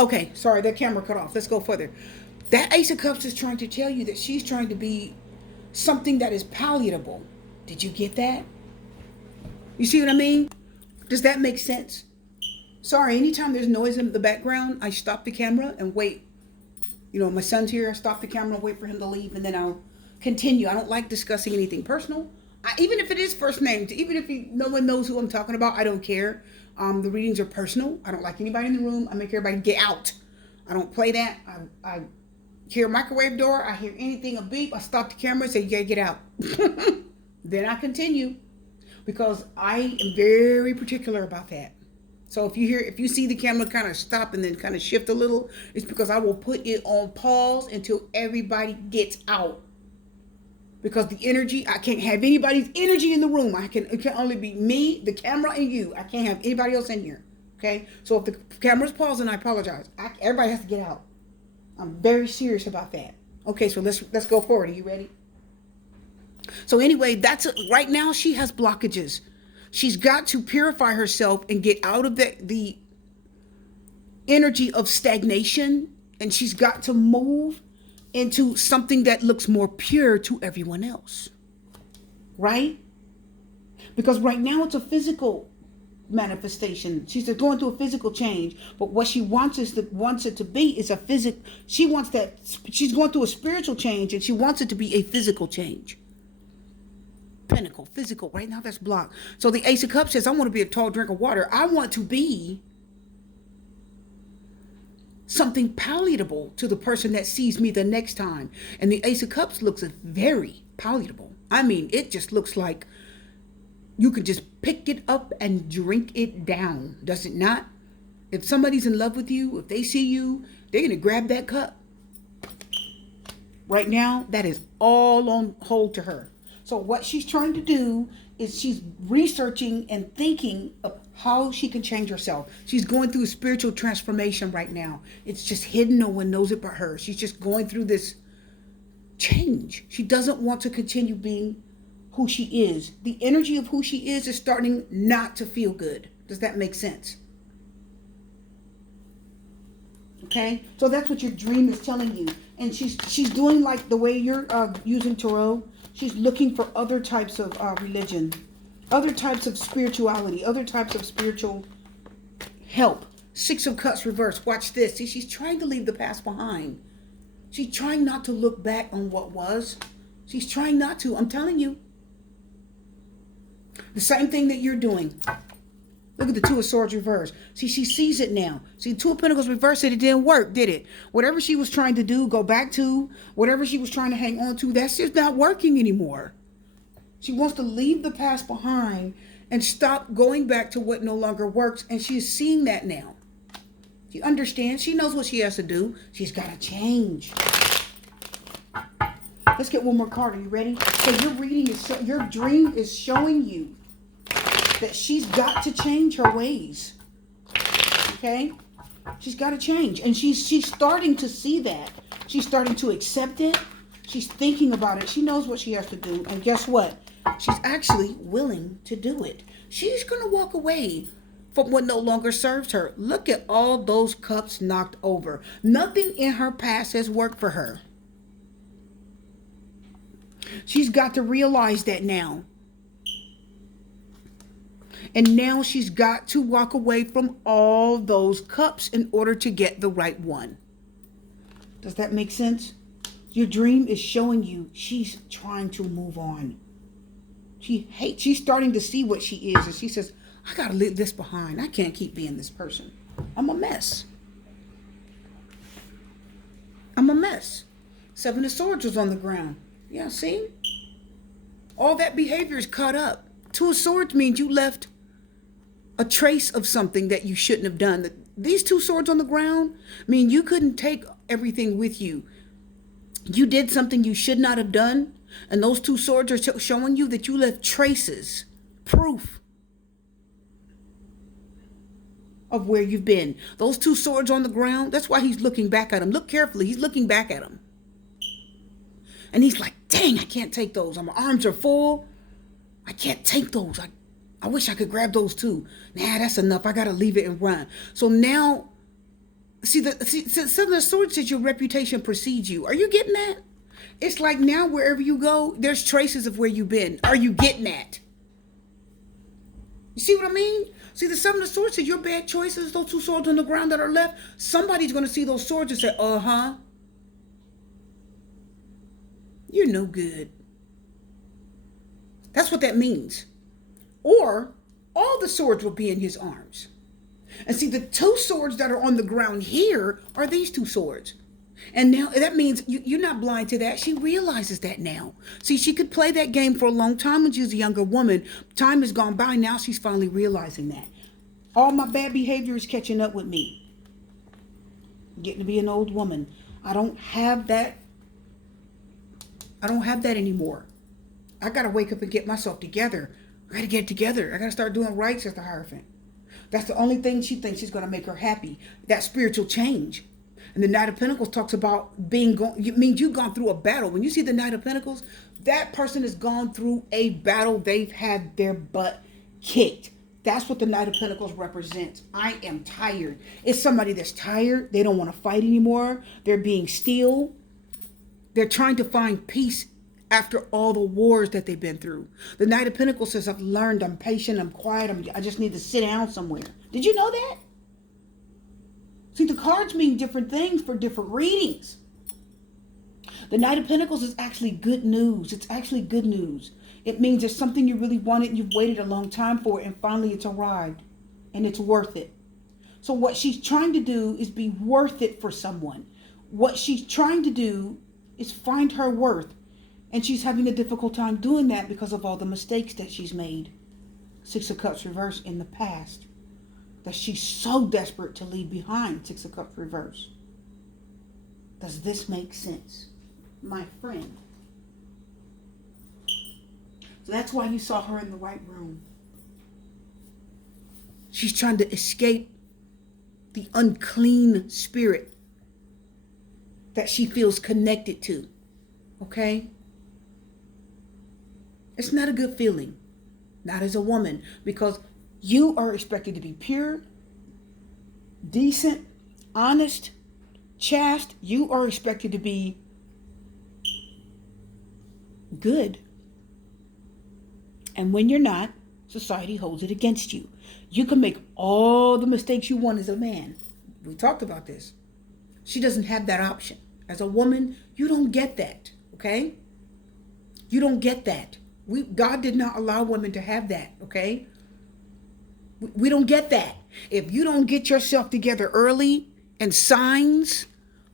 Okay, sorry, that camera cut off. Let's go further. That Ace of Cups is trying to tell you that she's trying to be something that is palatable. Did you get that? You see what I mean? Does that make sense? Sorry, anytime there's noise in the background, I stop the camera and wait. You know, my son's here, I stop the camera, wait for him to leave, and then I'll continue. I don't like discussing anything personal. Even if it is first names, even if no one knows who I'm talking about, I don't care. The readings are personal. I don't like anybody in the room. I make everybody get out. I don't play that. I hear a microwave door. I hear anything, a beep. I stop the camera and say, yeah, get out. Then I continue because I am very particular about that. So if you see the camera kind of stop and then kind of shift a little, it's because I will put it on pause until everybody gets out. Because the energy, I can't have anybody's energy in the room. It can only be me, the camera, and you. I can't have anybody else in here. Okay? So if the camera's pausing, I apologize. Everybody has to get out. I'm very serious about that. Okay, so let's go forward. Are you ready? So anyway, right now she has blockages. She's got to purify herself and get out of the energy of stagnation, and she's got to move into something that looks more pure to everyone else. Right? Because right now it's a physical manifestation. She's going through a physical change, but what she wants it to be is a physical. She's going through a spiritual change, and she wants it to be a physical change. Pinnacle, physical. Right now that's blocked. So the Ace of Cups says, I want to be a tall drink of water. I want to be something palatable to the person that sees me the next time. And the Ace of Cups looks very palatable. I mean, it just looks like you could just pick it up and drink it down. Does it not? If somebody's in love with you, if they see you, they're going to grab that cup. Right now, that is all on hold to her. So what she's trying to do is she's researching and thinking of how she can change herself. She's going through a spiritual transformation right now. It's just hidden. No one knows it but her. She's just going through this change. She doesn't want to continue being who she is. The energy of who she is starting not to feel good. Does that make sense? Okay? So that's what your dream is telling you. And she's doing like the way you're using tarot. She's looking for other types of religion, other types of spirituality, other types of spiritual help. Six of Cups reversed. Watch this. See, she's trying to leave the past behind. She's trying not to look back on what was. She's trying not to. I'm telling you. The same thing that you're doing. Look at the Two of Swords reversed. See, she sees it now. See, Two of Pentacles reversed it. It didn't work, did it? Whatever she was trying to do, go back to, whatever she was trying to hang on to, that's just not working anymore. She wants to leave the past behind and stop going back to what no longer works. And she's seeing that now. She understands. She knows what she has to do. She's got to change. Let's get one more card. Are you ready? So your dream is showing you that she's got to change her ways. Okay? She's got to change. And she's starting to see that. She's starting to accept it. She's thinking about it. She knows what she has to do. And guess what? She's actually willing to do it. She's going to walk away from what no longer serves her. Look at all those cups knocked over. Nothing in her past has worked for her. She's got to realize that now. And now she's got to walk away from all those cups in order to get the right one. Does that make sense? Your dream is showing you she's trying to move on. She's starting to see what she is. And she says, I got to leave this behind. I can't keep being this person. I'm a mess. I'm a mess. Seven of Swords was on the ground. Yeah, see? All that behavior is caught up. Two of Swords means you left a trace of something that you shouldn't have done. These two swords on the ground mean you couldn't take everything with you. You did something you should not have done. And those two swords are showing you that you left traces, proof of where you've been. Those two swords on the ground, that's why he's looking back at him. Look carefully. He's looking back at him. And he's like, dang, I can't take those. My arms are full. I can't take those. I wish I could grab those too. Nah, that's enough. I got to leave it and run. So now Some of the swords says your reputation precedes you. Are you getting that? It's like now wherever you go, there's traces of where you've been. Are you getting that? You see what I mean? See, the seven of swords says your bad choices, those two swords on the ground that are left, somebody's going to see those swords and say, uh-huh, you're no good. That's what that means. Or all the swords will be in his arms. And see, the two swords that are on the ground here are these two swords. And now that means you're not blind to that. She realizes that now. See, she could play that game for a long time when she was a younger woman. Time has gone by. Now she's finally realizing that. All my bad behavior is catching up with me. I'm getting to be an old woman. I don't have that. I don't have that anymore. I got to wake up and get myself together. I got to get it together. I got to start doing right, Sister Hierophant. That's the only thing she thinks is going to make her happy. That spiritual change. And the Knight of Pentacles talks about means you've gone through a battle. When you see the Knight of Pentacles, that person has gone through a battle. They've had their butt kicked. That's what the Knight of Pentacles represents. I am tired. It's somebody that's tired. They don't want to fight anymore. They're being still. They're trying to find peace after all the wars that they've been through. The Knight of Pentacles says, I've learned, I'm patient, I'm quiet, I just need to sit down somewhere. Did you know that? See, the cards mean different things for different readings. The Knight of Pentacles is actually good news. It's actually good news. It means there's something you really wanted, you've waited a long time for, and finally it's arrived. And it's worth it. So what she's trying to do is be worth it for someone. What she's trying to do is find her worth. And she's having a difficult time doing that because of all the mistakes that she's made. Six of Cups reverse in the past. That she's so desperate to leave behind. Six of Cups reverse. Does this make sense, my friend? So that's why you saw her in the right room. She's trying to escape the unclean spirit that she feels connected to. Okay? It's not a good feeling. Not as a woman. Because you are expected to be pure, decent, honest, chaste. You are expected to be good. And when you're not, society holds it against you. You can make all the mistakes you want as a man. We talked about this. She doesn't have that option. As a woman, you don't get that. Okay? You don't get that. God did not allow women to have that. Okay? We don't get that. If you don't get yourself together early and signs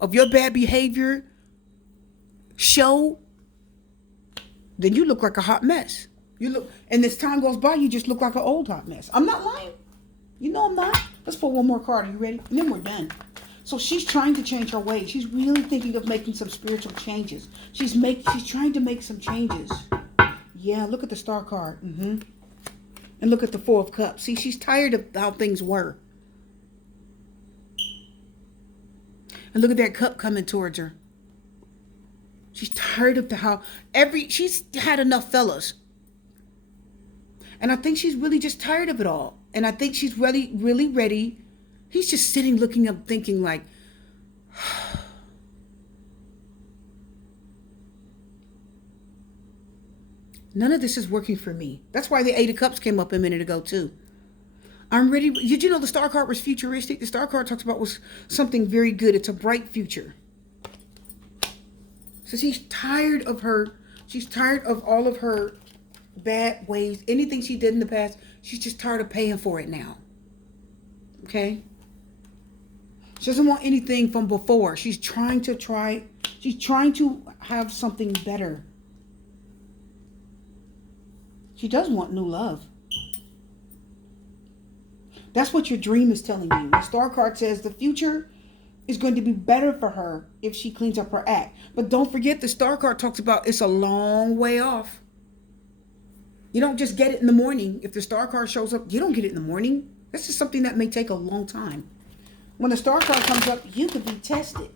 of your bad behavior show, then you look like a hot mess. You look, and as time goes by, you just look like an old hot mess. I'm not lying. You know I'm not. Let's pull one more card. Are you ready? And then we're done. So she's trying to change her ways. She's really thinking of making some spiritual changes. She's trying to make some changes. Yeah, look at the Star card. And look at the Four of Cups. See, she's tired of how things were. And look at that cup coming towards her. She's tired of she's had enough fellas. And I think she's really just tired of it all. And I think she's really, really ready. He's just sitting, looking up, thinking like, none of this is working for me. That's why the Eight of Cups came up a minute ago too. I'm ready. Did you know the Star card was futuristic? The Star card talks about was something very good. It's a bright future. So she's tired of all of her bad ways. Anything she did in the past, she's just tired of paying for it now. Okay? She doesn't want anything from before. She's trying to have something better. She does want new love. That's what your dream is telling you. The Star card says the future is going to be better for her if she cleans up her act. But don't forget, the Star card talks about it's a long way off. You don't just get it in the morning. If the Star card shows up, you don't get it in the morning. This is something that may take a long time. When the Star card comes up, you could be tested.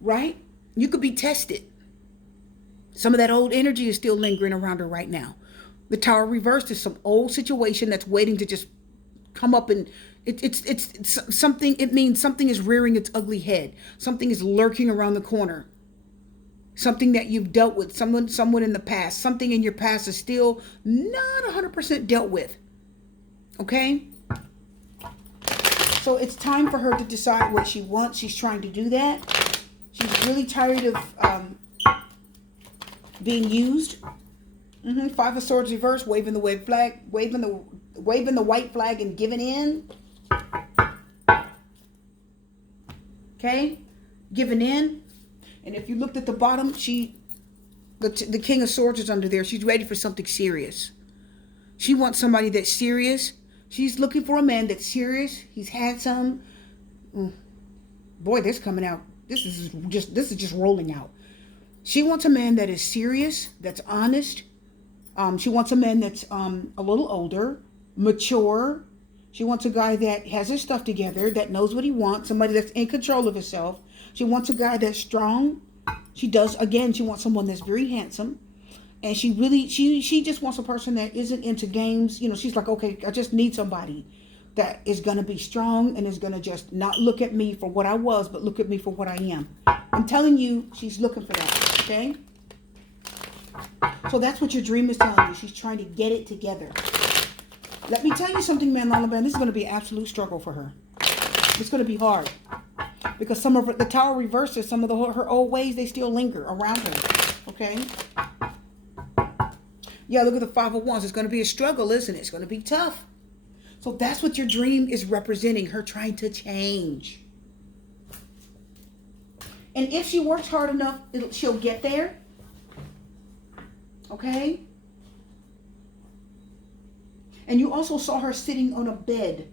Right? You could be tested. Some of that old energy is still lingering around her right now. The Tower reversed is some old situation that's waiting to just come up and It's something. It means something is rearing its ugly head. Something is lurking around the corner. Something that you've dealt with, someone in the past. Something in your past is still not 100% dealt with. Okay? So it's time for her to decide what she wants. She's trying to do that. She's really tired of being used. Five of Swords reverse, waving the white flag, waving the white flag and giving in. Okay? Giving in. And if you looked at the bottom, the King of Swords is under there. She's ready for something serious. She wants somebody that's serious. She's looking for a man that's serious. He's handsome. Boy, this coming out. This is just rolling out. She wants a man that is serious, that's honest. She wants a man that's a little older, mature. She wants a guy that has his stuff together, that knows what he wants, somebody that's in control of himself. She wants a guy that's strong. She wants someone that's very handsome. And she just wants a person that isn't into games. You know, she's like, okay, I just need somebody that is going to be strong and is going to just not look at me for what I was, but look at me for what I am. I'm telling you, she's looking for that, okay? So that's what your dream is telling you. She's trying to get it together. Let me tell you something, man, Lalaban. This is going to be an absolute struggle for her. It's going to be hard. Because some of the Tower reverses, some of her old ways, they still linger around her, okay? Yeah, look at the Five of Wands. It's going to be a struggle, isn't it? It's going to be tough. So that's what your dream is representing, her trying to change. And if she works hard enough, she'll get there. Okay? And you also saw her sitting on a bed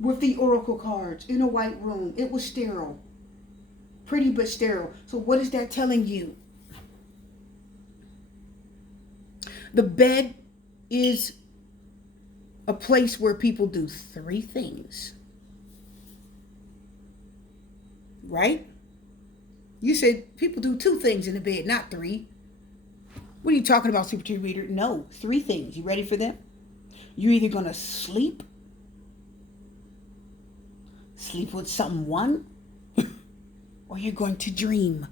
with the oracle cards in a white room. It was sterile. Pretty but sterile. So what is that telling you? The bed is a place where people do three things. Right? You said people do two things in the bed, not three. What are you talking about, Super T Reader? No, three things. You ready for them? You're either going to sleep with someone, or you're going to dream.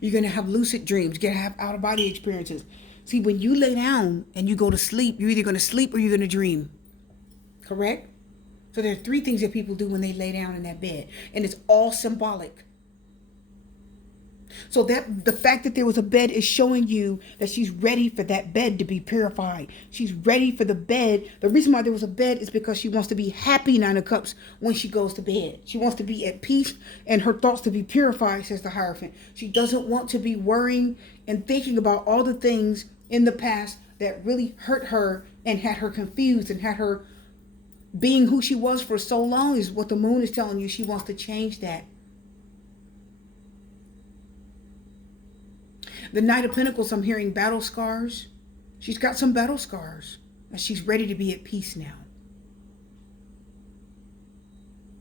You're going to have lucid dreams. You're going to have out-of-body experiences. See, when you lay down and you go to sleep, you're either going to sleep or you're going to dream. Correct? So there are three things that people do when they lay down in that bed. And it's all symbolic. So that the fact that there was a bed is showing you that she's ready for that bed to be purified. She's ready for the bed. The reason why there was a bed is because she wants to be happy, Nine of Cups, when she goes to bed. She wants to be at peace and her thoughts to be purified, says the Hierophant. She doesn't want to be worrying and thinking about all the things in the past that really hurt her and had her confused and had her being who she was for so long, is what the moon is telling you. She wants to change that. The Knight of Pentacles, I'm hearing battle scars. She's got some battle scars. And she's ready to be at peace now.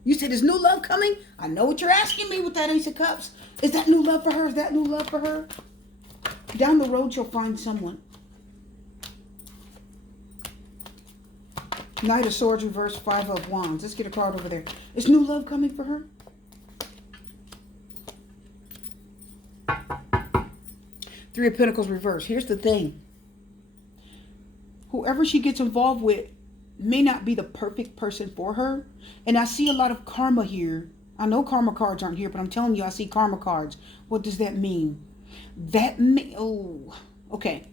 You said, is new love coming? I know what you're asking me with that Ace of Cups. Is that new love for her? Is that new love for her? Down the road, she'll find someone. Knight of Swords reverse, Five of Wands. Let's get a card over there. Is new love coming for her? Three of Pentacles reverse. Here's the thing. Whoever she gets involved with may not be the perfect person for her. And I see a lot of karma here. I know karma cards aren't here, but I'm telling you, I see karma cards. What does that mean? Okay.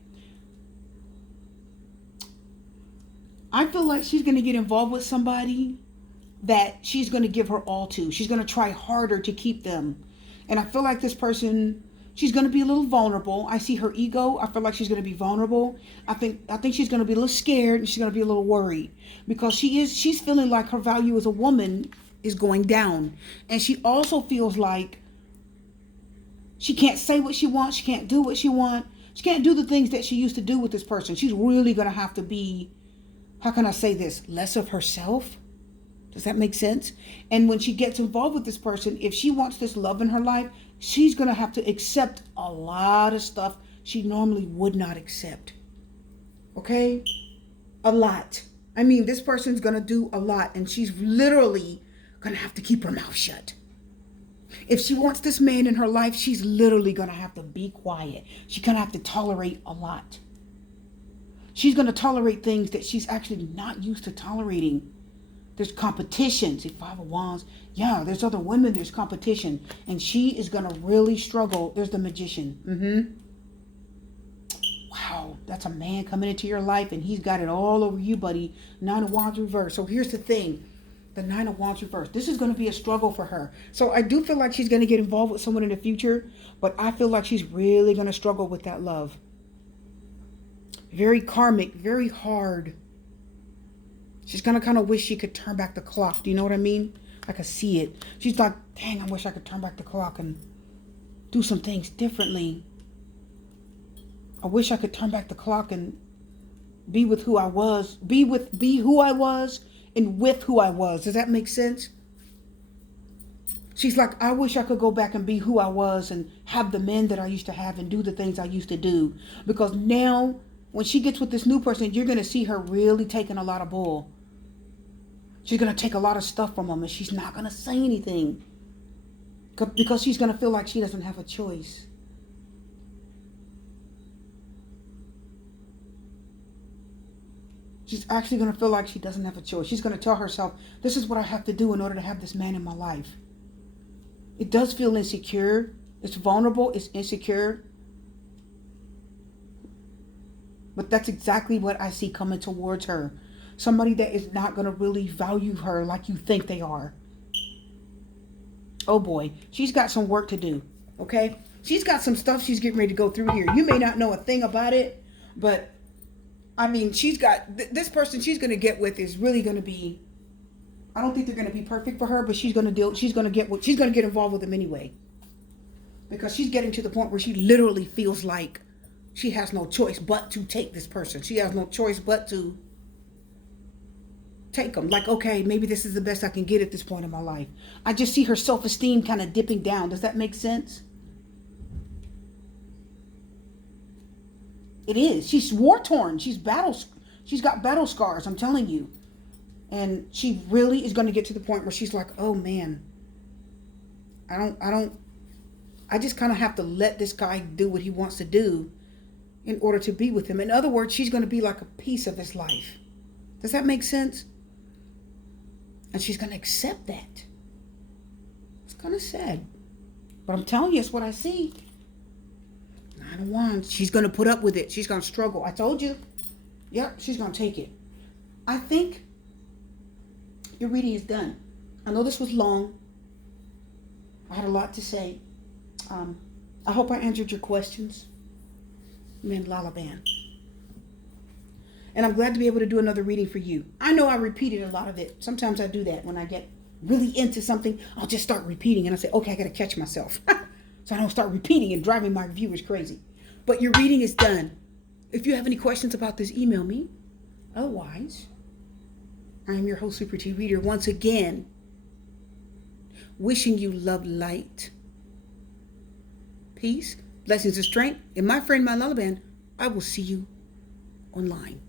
I feel like she's going to get involved with somebody that she's going to give her all to. She's going to try harder to keep them. And I feel like this person, she's going to be a little vulnerable. I see her ego. I feel like she's going to be vulnerable. I think she's going to be a little scared and she's going to be a little worried because she's feeling like her value as a woman is going down. And she also feels like she can't say what she wants. She can't do what she wants. She can't do the things that she used to do with this person. She's really going to have to be, how can I say this, less of herself? Does that make sense? And when she gets involved with this person, if she wants this love in her life, she's going to have to accept a lot of stuff she normally would not accept. Okay? A lot. I mean, this person's going to do a lot, and she's literally going to have to keep her mouth shut. If she wants this man in her life, she's literally going to have to be quiet. She's going to have to tolerate a lot. She's going to tolerate things that she's actually not used to tolerating. There's competition. See, Five of Wands. Yeah, there's other women. There's competition. And she is going to really struggle. There's the Magician. Wow, that's a man coming into your life, and he's got it all over you, buddy. Nine of Wands reverse. So here's the thing. The Nine of Wands reverse. This is going to be a struggle for her. So I do feel like she's going to get involved with someone in the future, but I feel like she's really going to struggle with that love. Very karmic, very hard. She's going to kind of wish she could turn back the clock. Do you know what I mean? I can see it. She's like, dang, I wish I could turn back the clock and do some things differently. I wish I could turn back the clock and be with who I was. Be who I was and with who I was. Does that make sense? She's like, I wish I could go back and be who I was and have the men that I used to have and do the things I used to do. Because now, when she gets with this new person, you're going to see her really taking a lot of bull. She's going to take a lot of stuff from him, and she's not going to say anything. Because she's going to feel like she doesn't have a choice. She's actually going to feel like she doesn't have a choice. She's going to tell herself, this is what I have to do in order to have this man in my life. It does feel insecure. It's vulnerable. It's insecure. But that's exactly what I see coming towards her. Somebody that is not going to really value her like you think they are. Oh boy. She's got some work to do. Okay? She's got some stuff she's getting ready to go through here. You may not know a thing about it, but I mean, she's got, this person she's going to get with is really going to be, I don't think they're going to be perfect for her, but she's going to get involved with them anyway. Because she's getting to the point where she literally feels like she has no choice but to take this person. She has no choice but to take them. Like, okay, maybe this is the best I can get at this point in my life. I just see her self-esteem kind of dipping down. Does that make sense? It is. She's war-torn. She's got battle scars, I'm telling you. And she really is going to get to the point where she's like, oh man, I just kind of have to let this guy do what he wants to do in order to be with him. In other words, she's going to be like a piece of his life. Does that make sense? And she's going to accept that. It's kind of sad. But I'm telling you, it's what I see. Nine of Wands. She's going to put up with it. She's going to struggle. I told you. Yep, she's going to take it. I think your reading is done. I know this was long. I had a lot to say. I hope I answered your questions. Man, Lalaban. And I'm glad to be able to do another reading for you. I know I repeated a lot of it. Sometimes I do that. When I get really into something, I'll just start repeating. And I say, okay, I got to catch myself. So I don't start repeating and driving my viewers crazy. But your reading is done. If you have any questions about this, email me. Otherwise, I am your host, Super T Reader, once again, wishing you love, light, peace, blessings, and strength. And my friend, my Lalaban, I will see you online.